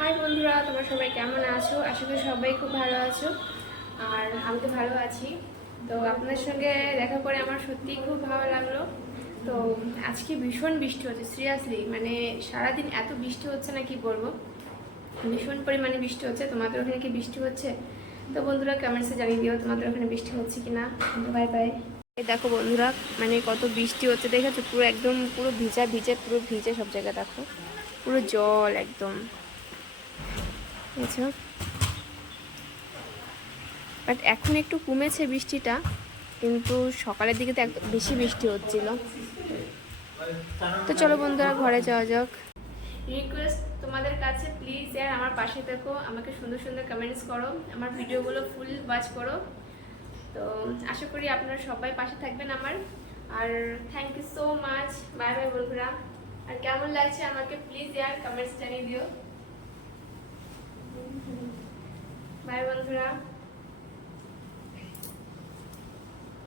High বন্ধুরা, তোমরা সবাই কেমন আছো? আশা করি সবাই খুব ভালো আছো। আর আমি তো ভালো আছি। তো আপনাদের সঙ্গে দেখা করে আমার সত্যিই খুব ভালো লাগল। তো আজকে ভীষণ বৃষ্টি হচ্ছে সিরিয়াসলি মানে সারাদিন এত বৃষ্টি হচ্ছে না কি বলব? ভীষণ পরিমাণে বৃষ্টি হচ্ছে। তোমাদের ওখানে কি বৃষ্টি হচ্ছে? তো বন্ধুরা কমেন্টসে জানিয়ে দিও তোমাদের ওখানে বৃষ্টি হচ্ছে কি না বাই বাই দেখো বন্ধুরা মানে কত বৃষ্টি হচ্ছে। দেখেছ পুরো একদম, পুরো ভিজা ভিজে, পুরো ভিজে সব জায়গায় দেখো। পুরো জল একদম। বুঝছ বাট এখন একটু কমেছে বৃষ্টিটা, কিন্তু সকালের দিকে তো বেশি বৃষ্টি হচ্ছিল। তো চলো বন্ধুরা, ঘরে যাওয়া যাক। রিকোয়েস্ট তোমাদের কাছে প্লিজ ইয়ার আমার পাশে থেকো। আমাকে সুন্দর সুন্দর কমেন্টস করো। আমার ভিডিওগুলো ফুল ওয়াচ করো। তো আশা করি আপনারা সবাই পাশে থাকবেন আমার। আর thank you so much bye bye বন্ধুরা। আর কেমন লাগছে আমাকে প্লিজ ইয়ার কমেন্টস জানিয়ে দিও। বাই বন্ধুরা